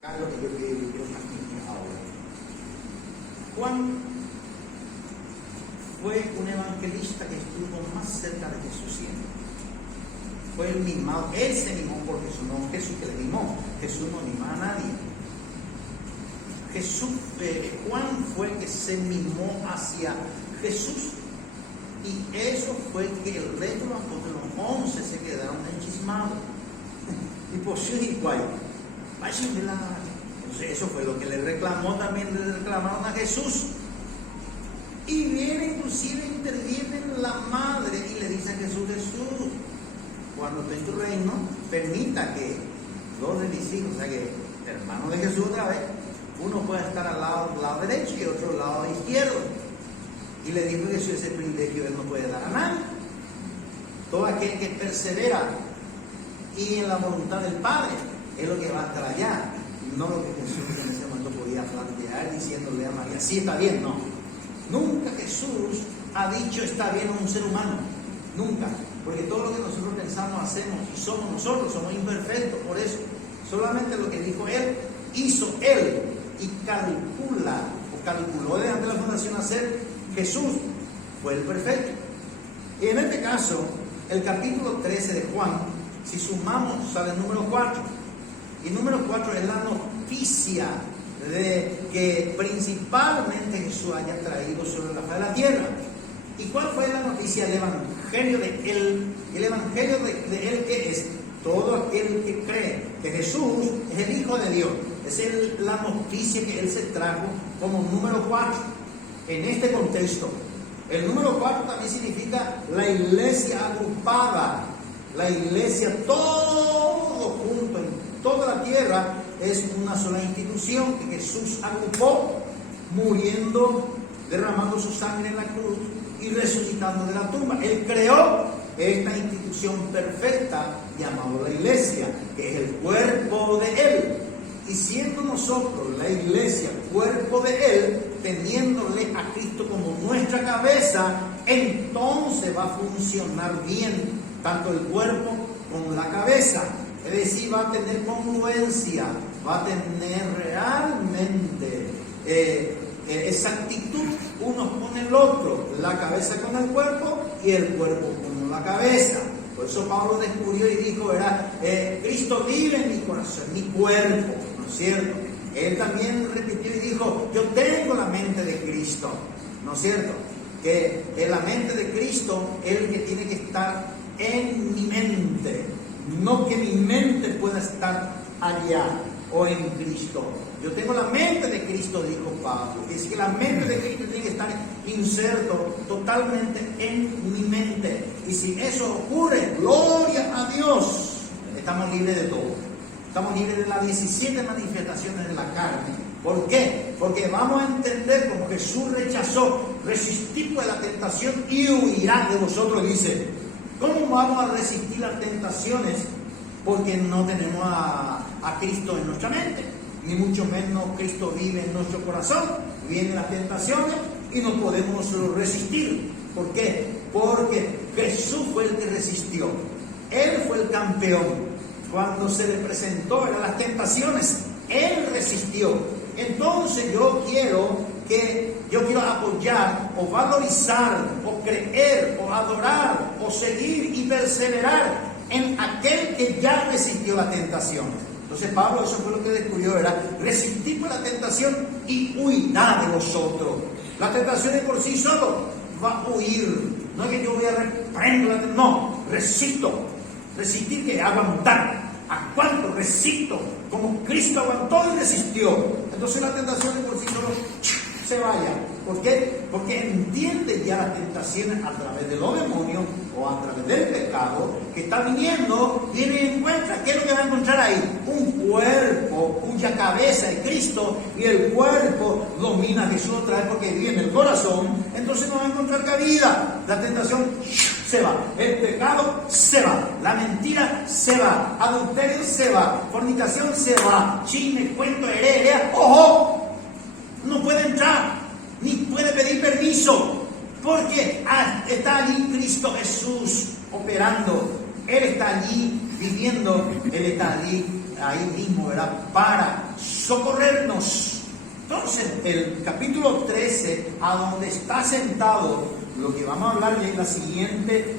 Lo que yo quiero transmitir ahora. Juan fue un evangelista que estuvo más cerca de Jesús siempre. Fue el mimado, él se mimó por Jesús, no Jesús que le mimó. Jesús no mimaba a nadie. Juan fue el que se mimó hacia Jesús. Y eso fue que el resto de los apóstoles, los 11, se quedaron enchismados. Y por sí igual. Entonces eso fue lo que le reclamaron a Jesús. Y viene, inclusive interviene la madre y le dice a Jesús: cuando esté en tu reino, permita que dos de mis hijos, o sea que hermanos de Jesús otra vez, uno pueda estar al lado derecho y otro al lado izquierdo. Y le dijo Jesús: ese privilegio él no puede dar a nadie. Todo aquel que persevera y en la voluntad del Padre es lo que va a estar allá, no lo que Jesús en ese momento podía plantear diciéndole a María: sí, está bien. No, nunca Jesús ha dicho está bien a un ser humano, nunca, porque todo lo que nosotros pensamos, hacemos y somos nosotros, somos imperfectos. Por eso solamente lo que dijo él, hizo él, y calculó desde la fundación hacer Jesús, fue el perfecto. Y en este caso, el capítulo 13 de Juan, si sumamos, sale el número 4. Y número 4 es la noticia de que principalmente Jesús haya traído sobre la faz de la tierra. ¿Y cuál fue la noticia? El evangelio de él. El evangelio de él, que es todo aquel que cree que Jesús es el Hijo de Dios. Es la noticia que él se trajo como número 4 en este contexto. El número 4 también significa la iglesia agrupada, la iglesia todo junto en toda la tierra. Es una sola institución que Jesús agrupó, muriendo, derramando su sangre en la cruz y resucitando de la tumba. Él creó esta institución perfecta llamada la iglesia, que es el cuerpo de él. Y siendo nosotros la iglesia, cuerpo de él, teniéndole a Cristo como nuestra cabeza, entonces va a funcionar bien tanto el cuerpo como la cabeza. Es decir, va a tener congruencia, va a tener realmente exactitud. Uno con el otro, la cabeza con el cuerpo y el cuerpo con la cabeza. Por eso Pablo descubrió y dijo: Cristo vive en mi corazón, mi cuerpo, ¿no es cierto? Él también repitió y dijo: yo tengo la mente de Cristo, ¿no es cierto? Que la mente de Cristo es el que tiene que estar en mi mente, no que mi mente pueda estar allá o en Cristo. Yo tengo la mente de Cristo, dijo Pablo. Es que la mente de Cristo tiene que estar inserto totalmente en mi mente. Y si eso ocurre, gloria a Dios, estamos libres de todo. Estamos libres de las 17 manifestaciones de la carne. ¿Por qué? Porque vamos a entender como Jesús rechazó: resistir pues la tentación y huirá de vosotros, dice. ¿Cómo vamos a resistir las tentaciones? Porque no tenemos a Cristo en nuestra mente, ni mucho menos Cristo vive en nuestro corazón. Vienen las tentaciones y no podemos resistir. ¿Por qué? Porque Jesús fue el que resistió. Él fue el campeón. Cuando se le presentó eran las tentaciones, Él resistió. Entonces yo quiero apoyar o valorizar o creer o adorar o seguir y perseverar en aquel que ya resistió la tentación. Entonces Pablo, eso fue lo que descubrió, era resistir por la tentación y huirá de vosotros. La tentación de por sí solo va a huir. No es que yo voy a reprender la tentación, no, resisto. Resistir que aguantar. ¿A cuánto resisto? Como Cristo aguantó y resistió. Entonces la tentación de por sí solo se vaya. ¿Por qué? Porque entiende ya las tentaciones a través de los demonios o a través del pecado que está viniendo. Viene y encuentra. ¿Qué es lo que va a encontrar ahí? Un cuerpo cuya cabeza es Cristo y el cuerpo domina a Jesús otra vez porque vive en el corazón. Entonces no va a encontrar cabida. La tentación se va, el pecado se va, la mentira se va, adulterio se va, fornicación se va, chisme, cuento, heredia, ¡ojo! No puede entrar, ni puede pedir permiso, porque está allí Cristo Jesús operando. Él está allí viviendo, Él está allí ahí mismo, ¿verdad?, para socorrernos. Entonces, el capítulo 13, a donde está sentado, lo que vamos a hablar en el siguiente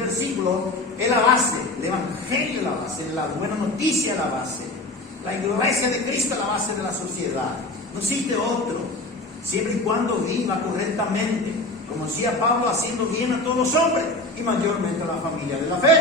versículo, es la base, el evangelio es la base, la buena noticia es la base, la iglesia de Cristo es la base de la sociedad. No existe otro, siempre y cuando viva correctamente, como decía Pablo, haciendo bien a todos los hombres y mayormente a la familia de la fe.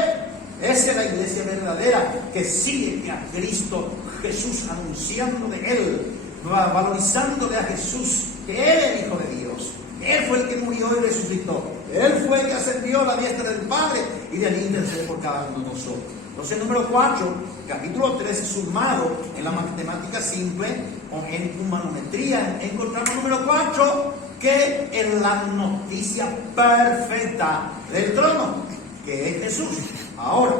Esa es la iglesia verdadera que sigue a Cristo Jesús, anunciando de Él, valorizándole a Jesús, que Él es el Hijo de Dios. Él fue el que murió y resucitó. Él fue el que ascendió a la diestra del Padre y de allí intercede por cada uno de nosotros. Entonces, número 4, capítulo 13, sumado en la matemática simple o en humanometría, encontramos número 4, que es la noticia perfecta del trono, que es Jesús. Ahora,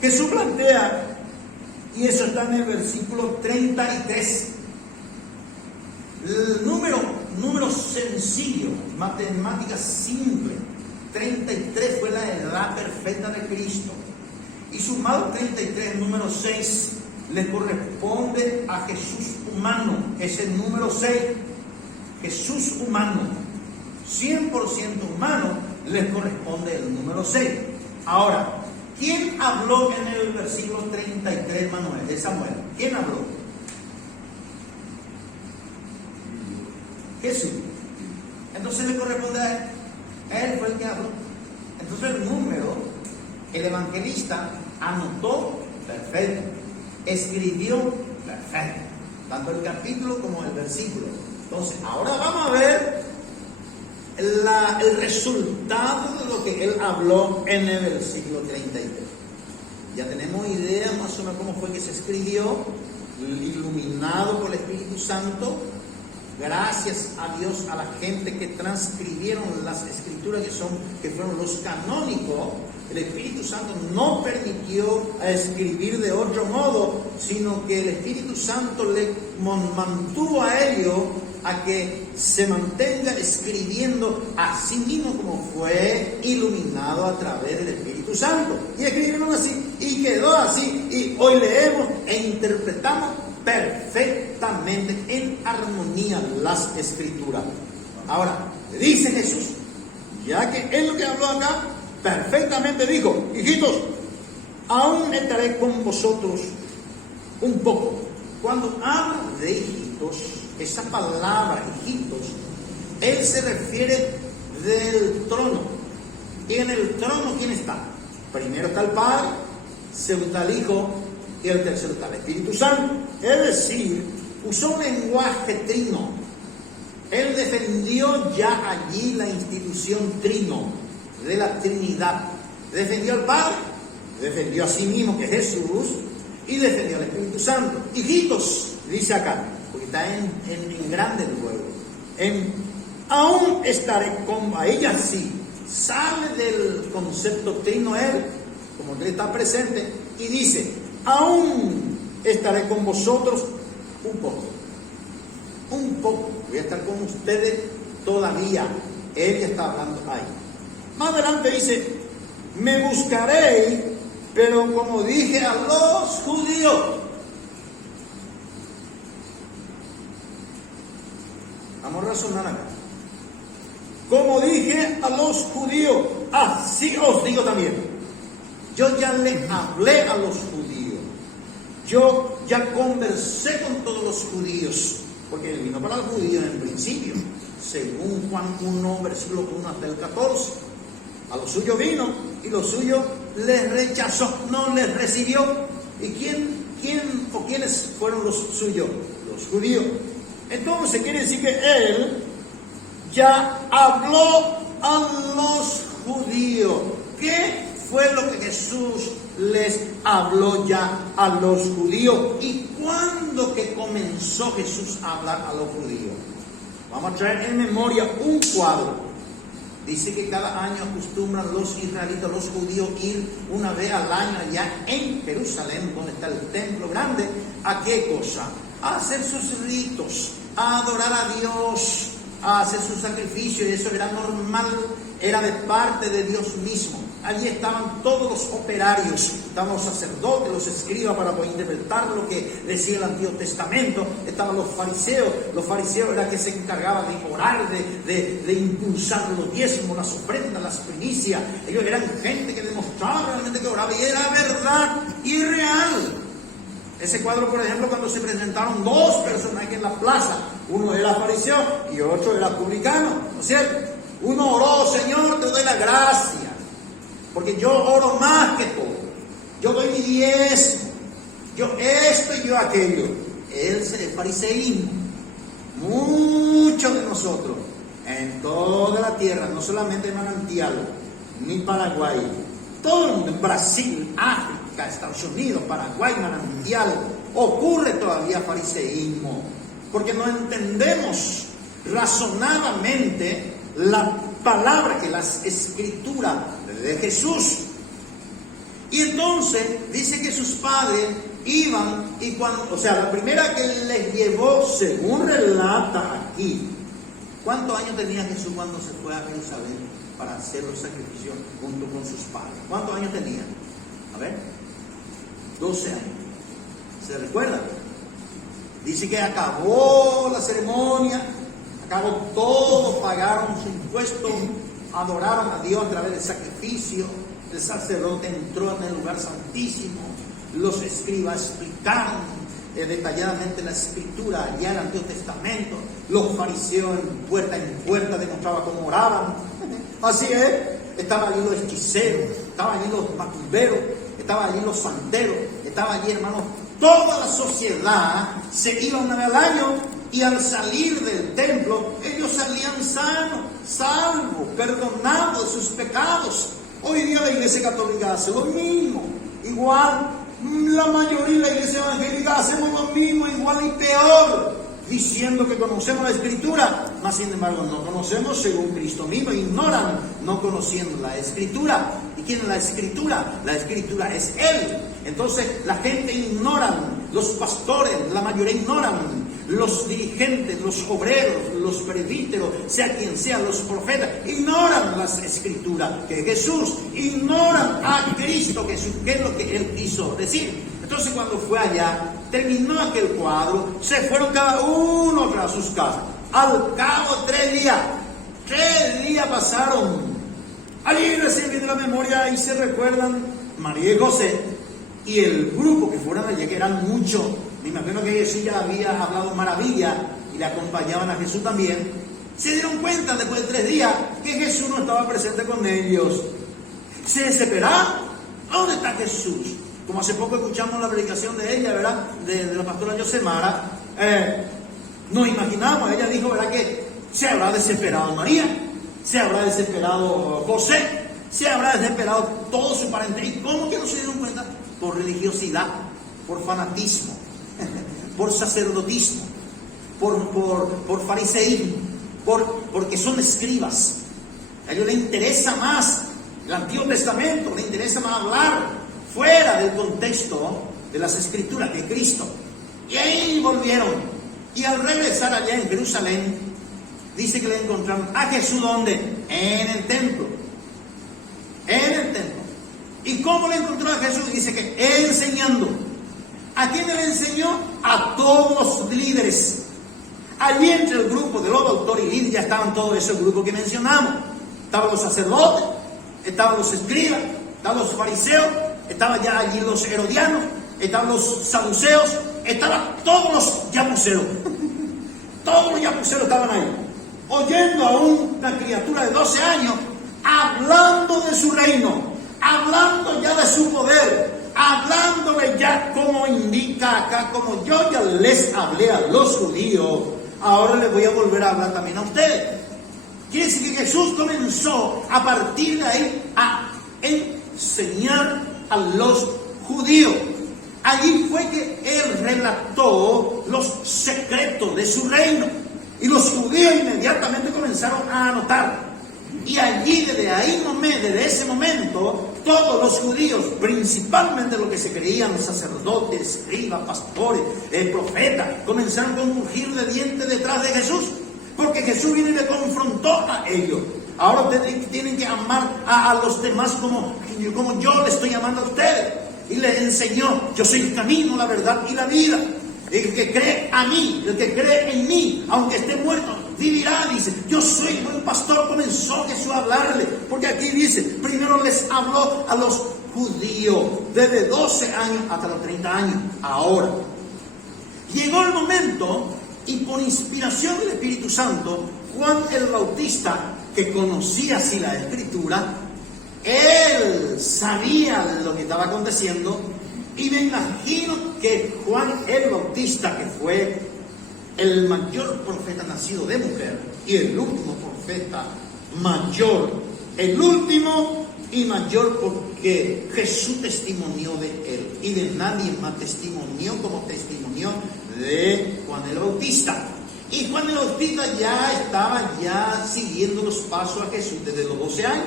Jesús plantea, y eso está en el versículo 33, el número sencillo, matemática simple, 33 fue la edad perfecta de Cristo. Y sumado 33, el número 6, le corresponde a Jesús humano, es el número 6. Jesús humano, 100% humano, le corresponde el número 6. Ahora, ¿quién habló en el versículo 33, Manuel, de Samuel? ¿Quién habló? Jesús. Entonces le corresponde a él. Él fue el que habló. Entonces el número, el evangelista anotó perfecto, escribió perfecto, tanto el capítulo como el versículo. Entonces ahora vamos a ver el resultado de lo que él habló en el versículo 33. Ya tenemos idea más o menos cómo fue que se escribió, iluminado por el Espíritu Santo. Gracias a Dios, a la gente que transcribieron las escrituras que fueron los canónicos. El Espíritu Santo no permitió escribir de otro modo, sino que el Espíritu Santo le mantuvo a ellos a que se mantenga escribiendo así mismo como fue iluminado a través del Espíritu Santo. Y escribieron así, y quedó así, y hoy leemos e interpretamos perfectamente en armonía las escrituras. Ahora, dice Jesús, ya que él lo que habló acá, perfectamente dijo, hijitos, aún estaré con vosotros un poco. Cuando habla de hijitos, esa palabra hijitos, él se refiere del trono. Y en el trono, ¿quién está? Primero está el Padre, segundo está el Hijo, y el tercero está el Espíritu Santo. Es decir, usó un lenguaje trino. Él defendió ya allí la institución trino, de la Trinidad. Defendió al Padre, defendió a sí mismo, que es Jesús, y defendió al Espíritu Santo. Hijitos, dice acá, porque está en grande luego. Aún estaré con ella, sí. Sale del concepto trino él, como que está presente, y dice, aún estaré con vosotros un poco. Un poco. Voy a estar con ustedes todavía. Él ya está hablando ahí. Más adelante dice, me buscaréis, pero como dije a los judíos. Vamos a razonar acá. Como dije a los judíos, así os digo también. Yo ya le hablé a los judíos. Yo ya conversé con todos los judíos. Porque él vino para los judíos en principio. Según Juan 1, versículo 1 hasta el 14. A los suyos vino y los suyos les rechazó, no les recibió. ¿Y quiénes fueron los suyos? Los judíos. Entonces quiere decir que él ya habló a los judíos. ¿Qué fue lo que Jesús les habló ya a los judíos? ¿Y cuándo que comenzó Jesús a hablar a los judíos? Vamos a traer en memoria un cuadro. Dice que cada año acostumbran los israelitas, los judíos, ir una vez al año allá en Jerusalén, donde está el templo grande. ¿A qué cosa? A hacer sus ritos, a adorar a Dios, a hacer sus sacrificios. Y eso era normal, era de parte de Dios mismo. Allí estaban todos los operarios, estaban los sacerdotes, los escribas para poder interpretar lo que decía el Antiguo Testamento, estaban los fariseos eran que se encargaban de orar, de impulsar los diezmos, las ofrendas, las primicias. Ellos eran gente que demostraba realmente que oraba y era verdad y real. Ese cuadro, por ejemplo, cuando se presentaron dos personajes en la plaza, uno era fariseo y otro era publicano, ¿no es cierto? Uno oró: Señor, te doy la gracia, porque yo oro más que todo. Yo doy mi diezmo. Yo esto y yo aquello. Es el fariseísmo. Muchos de nosotros en toda la tierra, no solamente en Manantial, ni Paraguay, todo el mundo, en Brasil, África, Estados Unidos, Paraguay, Manantial, ocurre todavía fariseísmo. Porque no entendemos razonadamente la palabra que las escrituras de Jesús. Y entonces dice que sus padres iban y cuando, la primera que les llevó, según relata aquí, ¿cuántos años tenía Jesús cuando se fue a Jerusalén para hacer los sacrificios junto con sus padres? ¿Cuántos años tenía? A ver, 12 años. ¿Se recuerdan? Dice que acabó la ceremonia, acabó todo, pagaron su impuesto, adoraron a Dios a través del sacrificio. El sacerdote entró en el lugar santísimo, los escribas explicaron detalladamente la escritura, ya el Antiguo Testamento, los fariseos en puerta demostraban cómo oraban. Así es, estaban allí los hechiceros, estaban allí los macumberos, estaban allí los santeros, estaba allí, hermanos, toda la sociedad. Se iba una vez al año y al salir del templo ellos salían sanos, salvos, perdonados de sus pecados. Hoy día la Iglesia Católica hace lo mismo, igual. La mayoría de la Iglesia Evangélica hacemos lo mismo, igual y peor, diciendo que conocemos la Escritura, mas sin embargo no conocemos según Cristo mismo, ignoran no conociendo la Escritura. ¿Y quién es la Escritura? La Escritura es Él. Entonces la gente ignoran, los pastores, la mayoría ignoran, los dirigentes, los obreros, los presbíteros, sea quien sea, los profetas, ignoran las Escrituras, que Jesús, ignoran a Cristo, que es lo que Él quiso decir. Entonces cuando fue allá, terminó aquel cuadro, se fueron cada uno a sus casas. Al cabo de 3 días pasaron. Allí recién viene la memoria y se recuerdan María y José y el grupo que fueron allí, que eran muchos. Me imagino que Jesús ya había hablado maravilla y le acompañaban a Jesús también. Se dieron cuenta después de 3 días que Jesús no estaba presente con ellos. Se desesperaron. ¿Dónde está Jesús? Como hace poco escuchamos la predicación de ella, ¿verdad? De la pastora Yosemara. Nos imaginamos, ella dijo, ¿verdad? Que se habrá desesperado María, se habrá desesperado José, se habrá desesperado todo su parentela. ¿Y cómo que no se dieron cuenta? Por religiosidad, por fanatismo, por sacerdotismo, por fariseísmo, porque son escribas. A ellos les interesa más el Antiguo Testamento, les interesa más hablar fuera del contexto de las Escrituras de Cristo. Y ahí volvieron. Y al regresar allá en Jerusalén, dice que le encontraron a Jesús, ¿dónde? En el templo. En el templo. ¿Y cómo le encontró a Jesús? Dice que enseñando. ¿A quién le enseñó? A todos los líderes. Allí entre el grupo de los doctores y líderes ya estaban todos esos grupos que mencionamos. Estaban los sacerdotes, estaban los escribas, estaban los fariseos, estaban ya allí los herodianos, estaban los saduceos, estaban todos los yapuceros. Todos los yapuceros estaban ahí, oyendo a una criatura de 12 años, hablando de su reino, hablando ya de su poder, hablándole ya como indica acá, como yo ya les hablé a los judíos, ahora les voy a volver a hablar también a ustedes. Quiere decir que Jesús comenzó a partir de ahí a enseñar a los judíos. Allí fue que Él relató los secretos de su reino. Y los judíos inmediatamente comenzaron a anotar. Y allí, desde ese momento, todos los judíos, principalmente los que se creían sacerdotes, escribas, pastores, profetas, comenzaron a mugir de dientes detrás de Jesús. Porque Jesús vino y le confrontó a ellos. Ahora tienen que amar a los demás como yo les estoy amando a ustedes. Y les enseñó, yo soy el camino, la verdad y la vida. El que cree a mí, el que cree en mí, aunque esté muerto, vivirá, dice. Yo soy el buen pastor, comenzó Jesús a hablarle. Porque aquí dice, primero les habló a los judíos, desde 12 años hasta los 30 años. Ahora, llegó el momento, y por inspiración del Espíritu Santo, Juan el Bautista, que conocía así la Escritura, él sabía lo que estaba aconteciendo. Y me imagino que Juan el Bautista, que fue el mayor profeta nacido de mujer y el último profeta mayor, el último y mayor, porque Jesús testimonió de él y de nadie más testimonió como testimonió de Juan el Bautista. Y Juan el Bautista ya estaba siguiendo los pasos a Jesús desde los 12 años.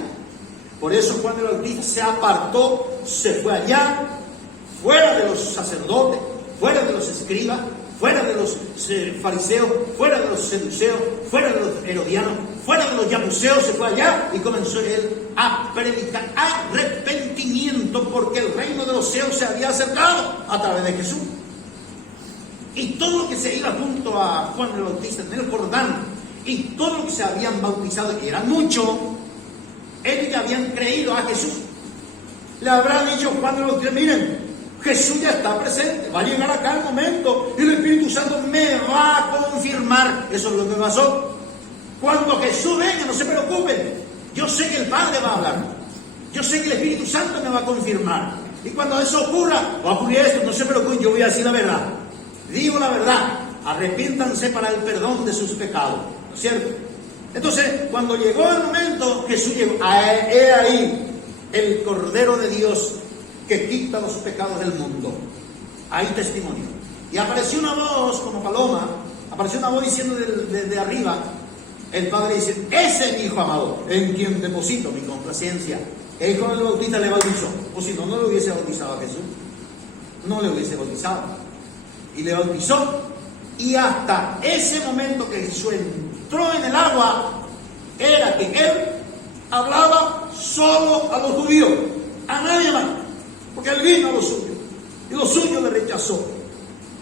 Por eso Juan el Bautista se apartó, se fue allá, fuera de los sacerdotes, fuera de los escribas, fuera de los fariseos, fuera de los seduceos, fuera de los herodianos, fuera de los yabuseos, se fue allá y comenzó él a predicar arrepentimiento, porque el reino de los cielos se había acercado a través de Jesús. Y todo lo que se iba junto a Juan el Bautista en el Jordán, y todo lo que se habían bautizado, que eran muchos, ellos ya habían creído a Jesús. Le habrá dicho Juan el Bautista, miren, Jesús ya está presente, va a llegar acá el momento y el Espíritu Santo me va a confirmar. Eso es lo que pasó. Cuando Jesús venga, no se preocupen, yo sé que el Padre va a hablar, yo sé que el Espíritu Santo me va a confirmar, y cuando eso ocurra, va a ocurrir esto, no se preocupen, yo voy a decir la verdad, digo la verdad, arrepiéntanse para el perdón de sus pecados, ¿no es cierto? Entonces, cuando llegó el momento, Jesús llegó, he ahí el Cordero de Dios que quita los pecados del mundo. Hay testimonio. Y apareció una voz como paloma, apareció una voz diciendo desde arriba, el Padre dice, ese es mi Hijo amado, en quien deposito mi complacencia. El Hijo del Bautista le bautizó, o si no, no le hubiese bautizado a Jesús, no le hubiese bautizado. Y le bautizó, y hasta ese momento que Jesús entró en el agua, era que él hablaba solo a los judíos, a nadie más. Porque él vino a los suyos, y los suyos le rechazó.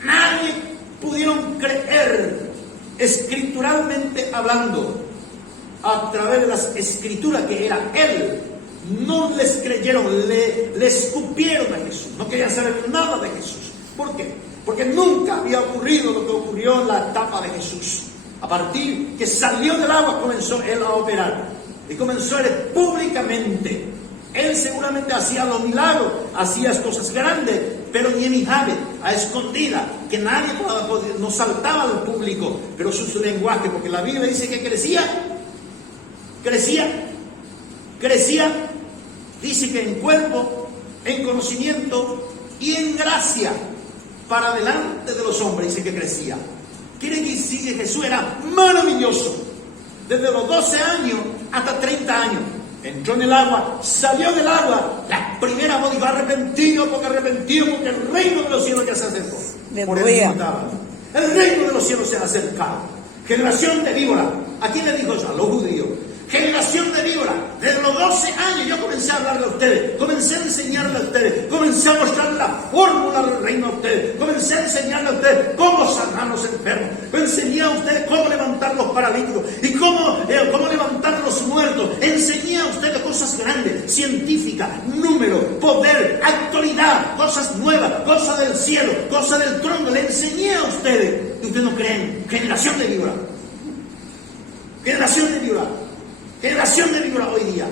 Nadie pudieron creer, escrituralmente hablando, a través de las escrituras que era él. No les creyeron, le escupieron a Jesús, no querían saber nada de Jesús. ¿Por qué? Porque nunca había ocurrido lo que ocurrió en la etapa de Jesús. A partir que salió del agua, comenzó él a operar, y comenzó él públicamente. Él seguramente hacía los milagros, hacía cosas grandes, pero ni en a escondida, que nadie no saltaba al público, pero su lenguaje, porque la Biblia dice que crecía, dice que en cuerpo, en conocimiento y en gracia, para delante de los hombres, dice que crecía. Quiere decir que Jesús era maravilloso, desde los 12 años hasta 30 años. Entró en el agua, salió del agua. La primera voz dijo, arrepentido porque el reino de los cielos ya se acercó. Por eso estaba. El reino de los cielos se ha acercado. Generación de víbora. ¿A quién le dijo eso? A los judíos. Generación de víbora. Desde los 12 años yo comencé a hablarle a ustedes, comencé a enseñarle a ustedes, comencé a mostrarle la fórmula del reino a ustedes, comencé a enseñarle a ustedes cómo sanar los enfermos, enseñé a ustedes cómo levantar los paralíticos y cómo levantar los muertos, enseñé a ustedes cosas grandes, científicas, números, poder, actualidad, cosas nuevas, cosas del cielo, cosas del trono, le enseñé a ustedes y ustedes no creen. Generación de víbora. Generación de víbora. Generación de víbora hoy día.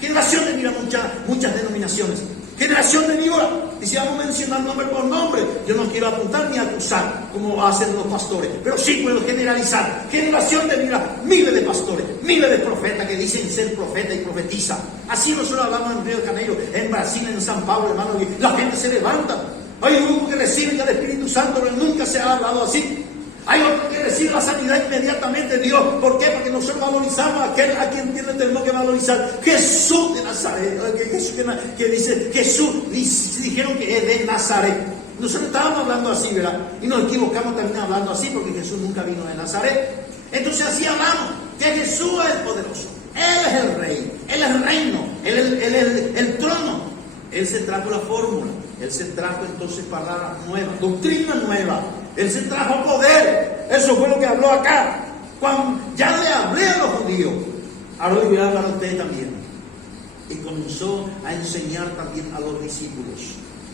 Generación de víbora, muchas denominaciones. Generación de víbora. Y si vamos a mencionar nombre por nombre, yo no quiero apuntar ni acusar como hacen los pastores, pero sí puedo generalizar. Generación de víbora, miles de pastores, miles de profetas que dicen ser profeta y profetiza. Así nosotros hablamos en Río de Janeiro, en Brasil, en San Pablo, hermano, y la gente se levanta. Hay un grupo que recibe ya el Espíritu Santo, pero nunca se ha hablado así. Hay otro que recibe la sanidad inmediatamente de Dios. ¿Por qué? Porque nosotros valorizamos a aquel a quien tenemos que valorizar. Jesús de Nazaret. Dijeron que es de Nazaret. Nosotros estábamos hablando así, ¿verdad? Y nos equivocamos también hablando así porque Jesús nunca vino de Nazaret. Entonces así hablamos, que Jesús es poderoso. Él es el rey, Él es el reino, Él es el trono. Él se trajo la fórmula, Él se trajo entonces palabras nuevas, doctrina nueva, Él se trajo poder. Eso fue lo que habló acá. Cuando ya le hablé a los judíos, ahora le voy a hablar a ustedes también. Y comenzó a enseñar también a los discípulos.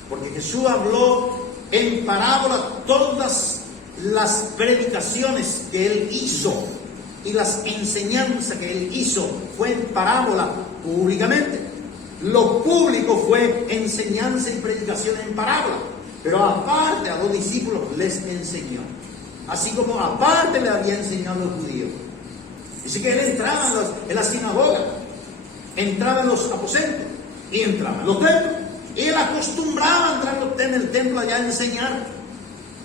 Porque Jesús habló en parábola todas las predicaciones que Él hizo y las enseñanzas que Él hizo fue en parábola públicamente. Lo público fue enseñanza y predicación en parábola. Pero aparte a los discípulos les enseñó. Así como aparte le había enseñado a los judíos. Dice que Él entraba en la sinagoga, entraba en los aposentos y entraba en los templos. Y Él acostumbraba a entrar en el templo allá a enseñar.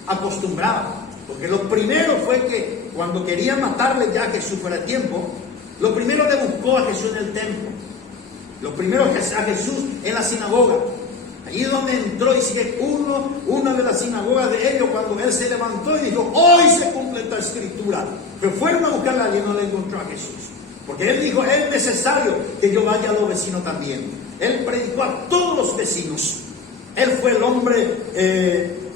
Acostumbraba. Porque lo primero fue que cuando quería matarle ya a Jesús fuera tiempo, lo primero le buscó a Jesús en el templo. Lo primero a Jesús en la sinagoga. Allí donde entró, y sigue una de las sinagogas de ellos, cuando Él se levantó y dijo, hoy se cumple esta escritura. Pero fueron a buscarla y no le encontró a Jesús. Porque Él dijo, es necesario que yo vaya a los vecinos también. Él predicó a todos los vecinos. Él fue el hombre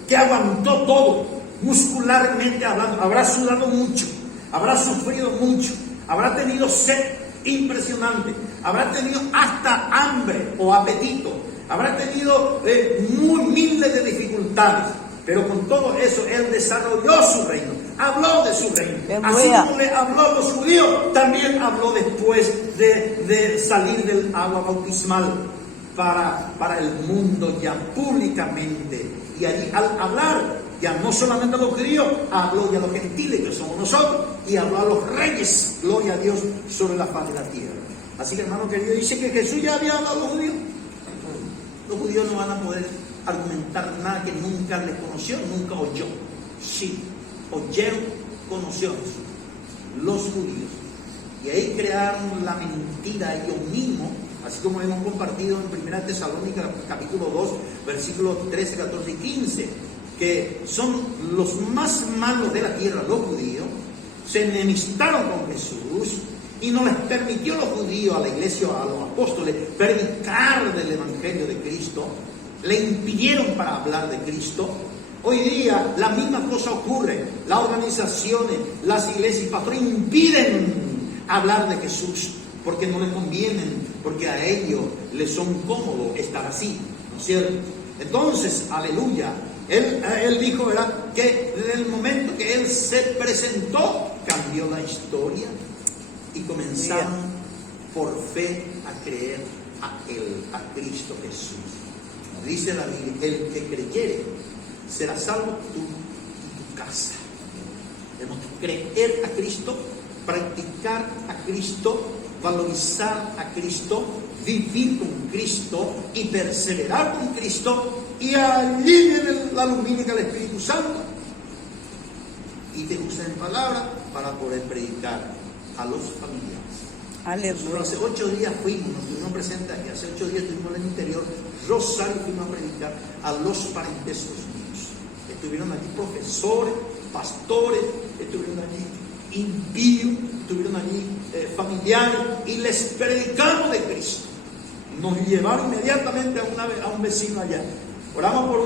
que aguantó todo, muscularmente hablando. Habrá sudado mucho, habrá sufrido mucho, habrá tenido sed impresionante, habrá tenido hasta hambre o apetito, habrá tenido miles de dificultades. Pero con todo eso Él desarrolló su reino, habló de su reino. Así como le habló a los judíos, también habló después de salir del agua bautismal para el mundo ya públicamente. Y allí al hablar ya no solamente a los judíos, habló ya a los gentiles que somos nosotros, y habló a los reyes, gloria a Dios, sobre la faz de la tierra. Así que, hermano querido, dice que Jesús ya había hablado a los judíos. Los judíos no van a poder argumentar nada que nunca les conoció, nunca oyó. Sí, oyeron, conoció a Jesús, los judíos. Y ahí crearon la mentira ellos mismos, así como hemos compartido en 1 Tesalónica capítulo 2, versículos 13, 14 y 15, que son los más malos de la tierra, los judíos. Se enemistaron con Jesús y no les permitió a los judíos, a la iglesia, a los apóstoles, predicar del evangelio de Cristo. Le impidieron para hablar de Cristo. Hoy día la misma cosa ocurre. Las organizaciones, las iglesias y pastores impiden hablar de Jesús porque no les convienen, porque a ellos les son cómodos estar así, ¿no es cierto? Entonces, aleluya, él dijo, ¿verdad?, que desde el momento que Él se presentó, cambió la historia y comenzaron por fe a creer a Él, a Cristo Jesús. Dice la Biblia, el que creyere será salvo tú y tu casa. Tenemos que creer a Cristo, practicar a Cristo, valorizar a Cristo, vivir con Cristo y perseverar con Cristo. Y allí viene la lumínica del Espíritu Santo y te usa en palabra para poder predicar a los familiares. Nosotros hace 8 días nos tuvimos presentes aquí, hace 8 días estuvimos en el interior Rosario, fuimos a predicar a los parentescos míos. Estuvieron allí profesores, pastores, estuvieron allí impíos, estuvieron allí familiares, y les predicamos de Cristo. Nos llevaron inmediatamente a un vecino allá. Oramos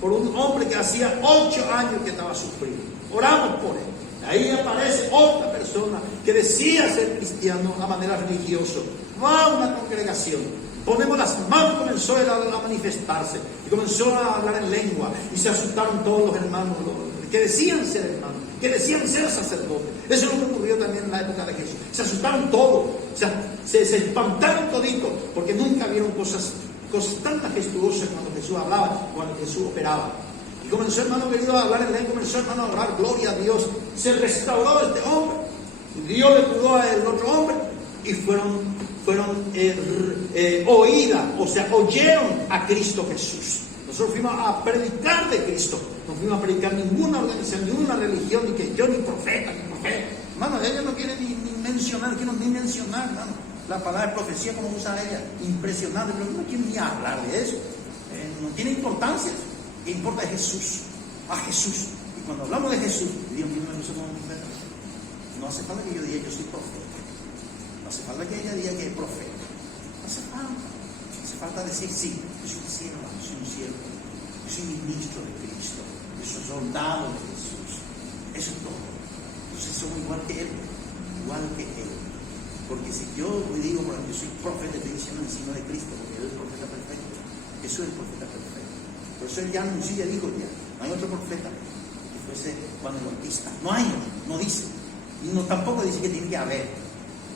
por un hombre que hacía 8 años que estaba sufriendo. Oramos por él. Ahí aparece otra persona que decía ser cristiano a manera religiosa. Va a una congregación. Ponemos las manos, comenzó a manifestarse. Y comenzó a hablar en lengua. Y se asustaron todos los hermanos que decían ser hermanos, que decían ser sacerdotes. Eso es lo que ocurrió también en la época de Jesús. Se asustaron todos. O sea, se espantaron toditos. Porque nunca vieron cosas tan majestuosas cuando Jesús hablaba, cuando Jesús operaba. Y comenzó, hermano querido, a hablar en lengua, comenzó, hermano, a orar, gloria a Dios. Se restauró este hombre. Dios le curó al otro hombre. Y fueron oídas, o sea, oyeron a Cristo Jesús. Nosotros fuimos a predicar de Cristo. No fuimos a predicar ninguna organización, ninguna religión, ni que yo, ni profeta, ni profeta. Hermano, ella no quiere ni mencionar, hermano. La palabra profecía, como usa ella, impresionante, pero no quiere ni hablar de eso. No tiene importancia. ¿Qué importa de Jesús? A Jesús. Y cuando hablamos de Jesús, Dios mío, no hace falta que yo diga yo soy profeta. No No hace falta que ella diga que es profeta. No hace falta. Hace falta decir, sí, yo soy un siervo, yo soy un siervo. Yo soy ministro de Cristo. Yo soy soldado de Jesús. Eso es todo. Entonces somos igual que Él. Igual que Él. Porque si yo me digo, por ejemplo, yo soy profeta, estoy diciendo encima de Cristo, porque Él es el profeta perfecto. Jesús es el profeta perfecto. Por eso Él ya anunció, ya dijo ya. No hay otro profeta que fuese Juan el Bautista. No hay, no dice. Y no, tampoco dice que tiene que haber.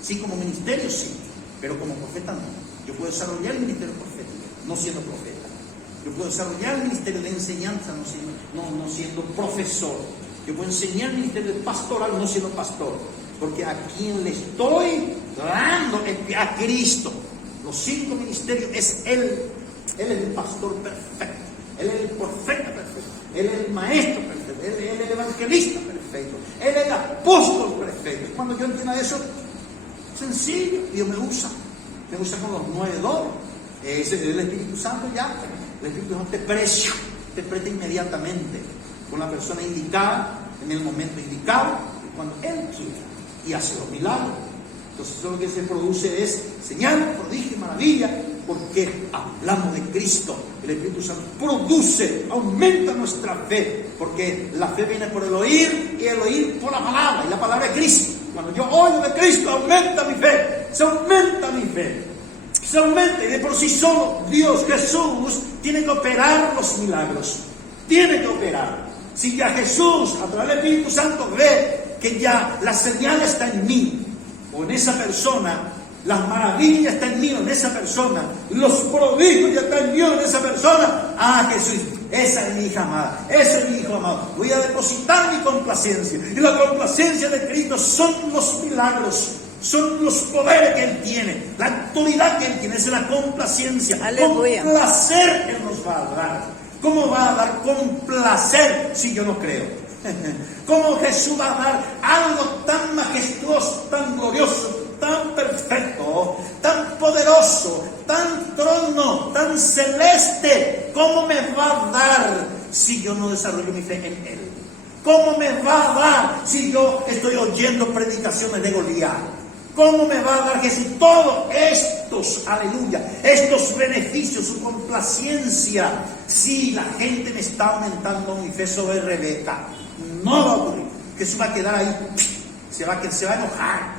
Sí, como ministerio sí, pero como profeta no. Yo puedo desarrollar el ministerio profético, no siendo profeta. Yo puedo desarrollar el ministerio de enseñanza, no siendo profesor. Yo puedo enseñar el ministerio pastoral, no siendo pastor. Porque a quien le estoy dando es a Cristo. Los 5 ministerios es Él. Él es el pastor perfecto. Él es el profeta perfecto. Él es el maestro perfecto. Él es el evangelista perfecto. Él es el apóstol perfecto. Cuando yo entiendo eso, sencillo, Dios me usa. Me usa con los 9 dones. Es el Espíritu Santo ya. El Espíritu Santo te presta inmediatamente con la persona indicada, en el momento indicado, cuando Él quiere. Y hace los milagros. Entonces todo lo que se produce es señal, prodigio y maravilla, porque hablamos de Cristo. El Espíritu Santo produce, aumenta nuestra fe, porque la fe viene por el oír y el oír por la palabra, y la palabra es Cristo. Cuando yo oigo de Cristo, aumenta mi fe, se aumenta mi fe, se aumenta, y de por sí solo Dios, Jesús, tiene que operar los milagros, tiene que operar. Si ya Jesús, a través del Espíritu Santo, ve que ya la señal está en mí, o en esa persona, las maravillas están en mí, o en esa persona, los prodigios ya están en mí, o en esa persona, Jesús, esa es mi hija amada, ese es mi hijo amado, voy a depositar mi complacencia, y la complacencia de Cristo son los milagros, son los poderes que Él tiene, la autoridad que Él tiene, es la complacencia. Aleluya. Con placer Él nos va a dar. ¿Cómo va a dar con placer si yo no creo? ¿Cómo Jesús va a dar algo tan majestuoso, tan glorioso, tan perfecto, tan poderoso, tan trono, tan celeste? ¿Cómo me va a dar si yo no desarrollo mi fe en Él? ¿Cómo me va a dar si yo estoy oyendo predicaciones de Goliat? ¿Cómo me va a dar que si todos estos, aleluya, estos beneficios, su complacencia, si la gente me está aumentando mi fe sobre Rebeca? No va a ocurrir. Jesús va a quedar ahí, se va a enojar.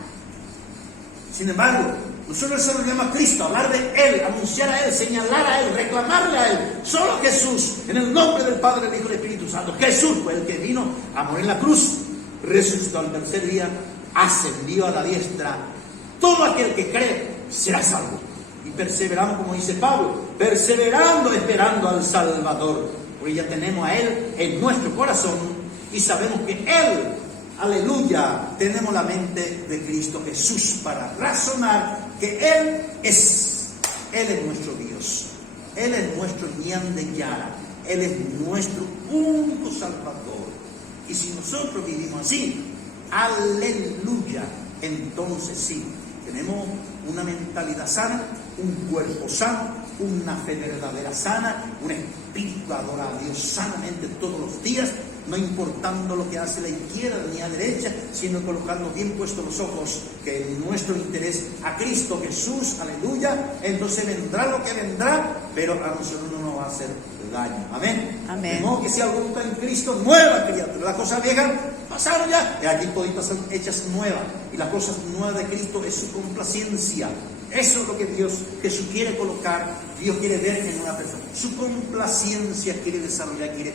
Sin embargo, nosotros desarrollamos a Cristo, hablar de Él, anunciar a Él, señalar a Él, reclamarle a Él. Solo Jesús, en el nombre del Padre, del Hijo y del Espíritu Santo. Jesús fue el que vino a morir en la cruz, resucitó al tercer día, ascendió a la diestra. Todo aquel que cree será salvo. Y perseveramos, como dice Pablo, perseverando, esperando al Salvador. Porque ya tenemos a Él en nuestro corazón y sabemos que Él, aleluya, tenemos la mente de Cristo Jesús para razonar que Él es nuestro Dios. Él es nuestro ñan de Yara. Él es nuestro único Salvador. Y si nosotros vivimos así, aleluya, entonces sí, tenemos una mentalidad sana, un cuerpo sano, una fe verdadera sana, un espíritu adora a Dios sanamente todos los días, no importando lo que hace la izquierda ni a la derecha, sino colocando bien puestos los ojos, que en nuestro interés a Cristo Jesús, aleluya, entonces vendrá lo que vendrá, pero a nosotros no nos va a hacer daño. Amén. Amén. De modo que si alguno está en Cristo, nueva criatura. Las cosas viejas pasaron ya, y aquí toditas son hechas nuevas. Y las cosas nuevas de Cristo es su complacencia. Eso es lo que Jesús quiere colocar, Dios quiere ver en una persona. Su complacencia quiere desarrollar, quiere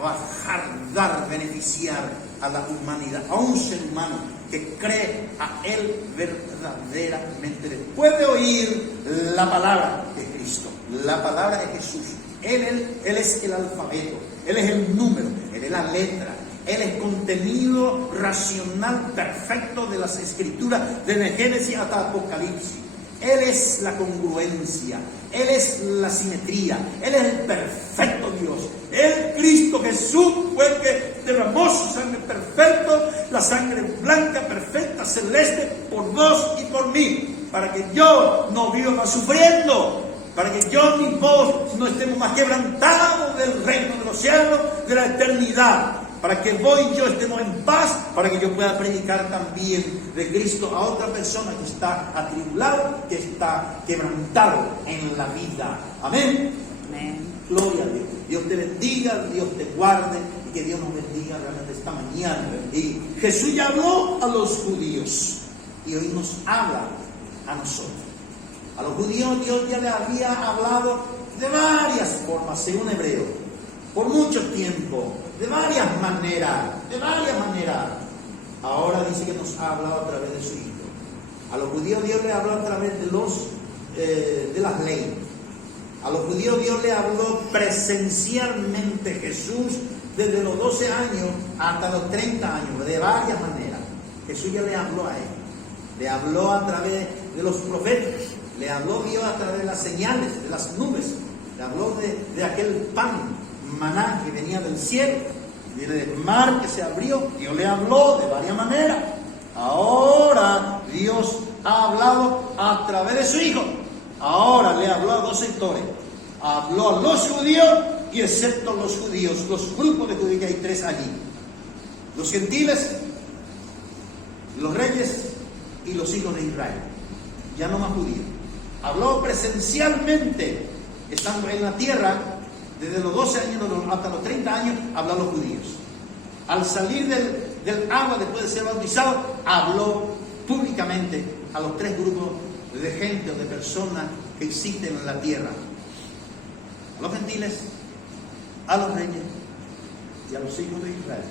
bajar, dar, beneficiar a la humanidad, a un ser humano que cree a Él verdaderamente. Puede oír la palabra de Cristo, la palabra de Jesús. Él es el alfabeto, Él es el número, Él es la letra, Él es contenido racional perfecto de las Escrituras, desde Génesis hasta Apocalipsis. Él es la congruencia, Él es la simetría, Él es el perfecto Dios. El Cristo Jesús fue el que derramó su sangre perfecta, la sangre blanca, perfecta, celeste, por vos y por mí, para que yo no viva más sufriendo, para que yo ni vos no estemos más quebrantados del reino de los cielos, de la eternidad, para que vos y yo estemos en paz, para que yo pueda predicar también de Cristo a otra persona que está atribulado, que está quebrantado en la vida. Amén. Amén. Gloria a Dios. Dios te bendiga, Dios te guarde y que Dios nos bendiga realmente esta mañana. Y Jesús ya habló a los judíos y hoy nos habla a nosotros. A los judíos Dios ya le había hablado de varias formas, según Hebreo, por mucho tiempo, de varias maneras. Ahora dice que nos ha hablado a través de su Hijo. A los judíos Dios le habló a través de las leyes. A los judíos Dios le habló presencialmente Jesús desde los 12 años hasta los 30 años, de varias maneras. Jesús ya le habló a él. Le habló a través de los profetas. Le habló Dios a través de las señales, de las nubes. Le habló de aquel pan, maná, que venía del cielo. Viene del mar que se abrió. Dios le habló de varias maneras. Ahora Dios ha hablado a través de su Hijo. Ahora le habló a dos sectores. Habló a los judíos y excepto los judíos, los grupos de judíos, que hay tres allí. Los gentiles, los reyes y los hijos de Israel. Ya no más judíos. Habló presencialmente, estando en la tierra, desde los 12 años hasta los 30 años, habló a los judíos. Al salir del agua después de ser bautizado, habló públicamente a los tres grupos de gente o de personas que existen en la tierra: a los gentiles, a los reyes y a los hijos de Israel.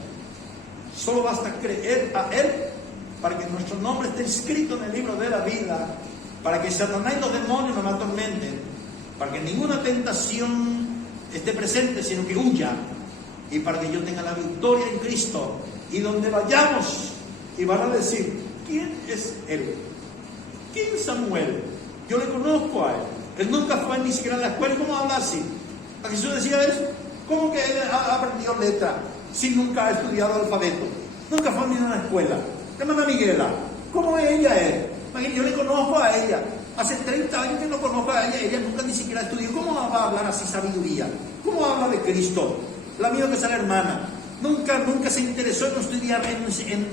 Solo basta creer a Él para que nuestro nombre esté escrito en el libro de la vida, para que Satanás y los demonios no me atormenten, para que ninguna tentación esté presente, sino que huya, y para que yo tenga la victoria en Cristo. Y donde vayamos y van a decir: ¿quién es Él? ¿Quién es Samuel? Yo le conozco a él. Él nunca fue ni siquiera a la escuela. ¿Cómo habla así? A Jesús decía eso. ¿Cómo que él ha aprendido letra si nunca ha estudiado alfabeto? Nunca fue ni a la escuela. Hermana Miguela, ¿cómo ella es? Yo le conozco a ella. Hace 30 años que no conozco a ella. Ella nunca ni siquiera estudió. ¿Cómo va a hablar así sabiduría? ¿Cómo habla de Cristo? La mía que es la hermana. Nunca se interesó en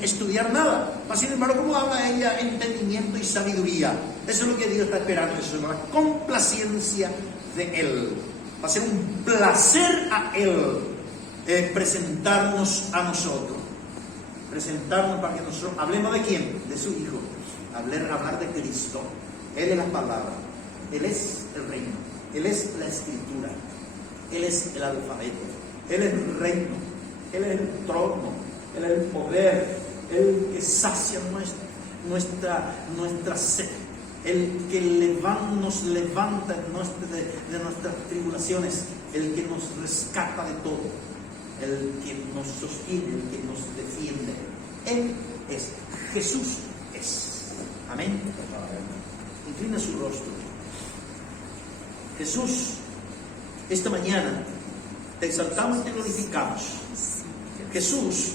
estudiar nada. Sin embargo, ¿cómo habla ella entendimiento y sabiduría? Eso es lo que Dios está esperando. Eso es la complacencia de Él. Va a ser un placer a Él presentarnos a nosotros. Presentarnos para que nosotros hablemos de quién, de su Hijo. Hablar de Cristo. Él es la palabra. Él es el reino. Él es la escritura. Él es el alfabeto. Él es el reino. Él es el trono, Él es el poder, el que sacia nuestra sed, el que nos levanta de nuestras tribulaciones, el que nos rescata de todo, el que nos sostiene, el que nos defiende. Él es, Jesús es. Amén. Inclina su rostro. Jesús, esta mañana te exaltamos y te glorificamos. Jesús,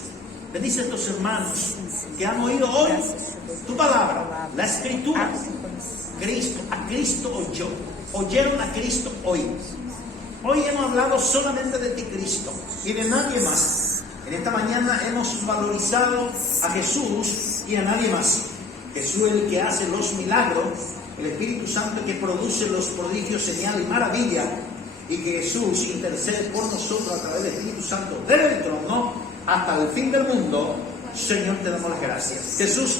bendice a estos hermanos que han oído hoy tu palabra, la escritura. Cristo, a Cristo oyó, oyeron a Cristo hoy. Hoy hemos hablado solamente de ti, Cristo, y de nadie más. En esta mañana hemos valorizado a Jesús y a nadie más. Jesús es el que hace los milagros, el Espíritu Santo que produce los prodigios, señales y maravillas, y que Jesús intercede por nosotros a través del Espíritu Santo desde el trono hasta el fin del mundo. Señor, te damos las gracias. Jesús,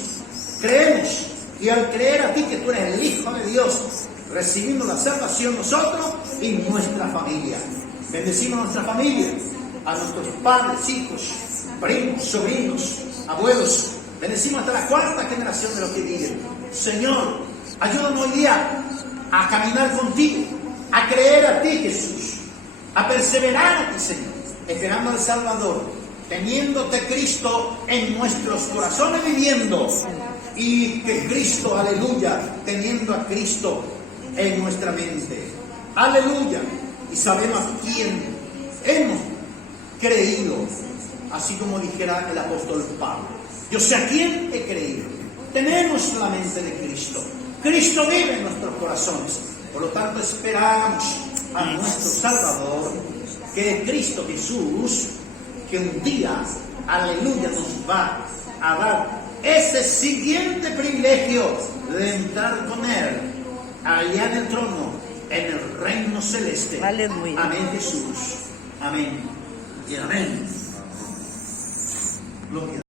creemos, y al creer a ti que tú eres el Hijo de Dios, recibimos la salvación nosotros y nuestra familia. Bendecimos a nuestra familia, a nuestros padres, hijos, primos, sobrinos, abuelos. Bendecimos hasta la cuarta generación de los que viven. Señor, ayúdanos hoy día a caminar contigo, a creer a ti, Jesús, a perseverar a ti, Señor, esperando al Salvador, teniéndote, Cristo, en nuestros corazones viviendo, y que Cristo, aleluya, teniendo a Cristo en nuestra mente, aleluya, y sabemos a quién hemos creído, así como dijera el apóstol Pablo: yo sé a quién he creído. Tenemos la mente de Cristo. Cristo vive en nuestros corazones. Por lo tanto, esperamos a nuestro Salvador, que es Cristo Jesús, que un día, aleluya, nos va a dar ese siguiente privilegio de entrar con Él allá en el trono, en el reino celeste. Aleluya. Amén, Jesús. Amén. Y amén. Gloria.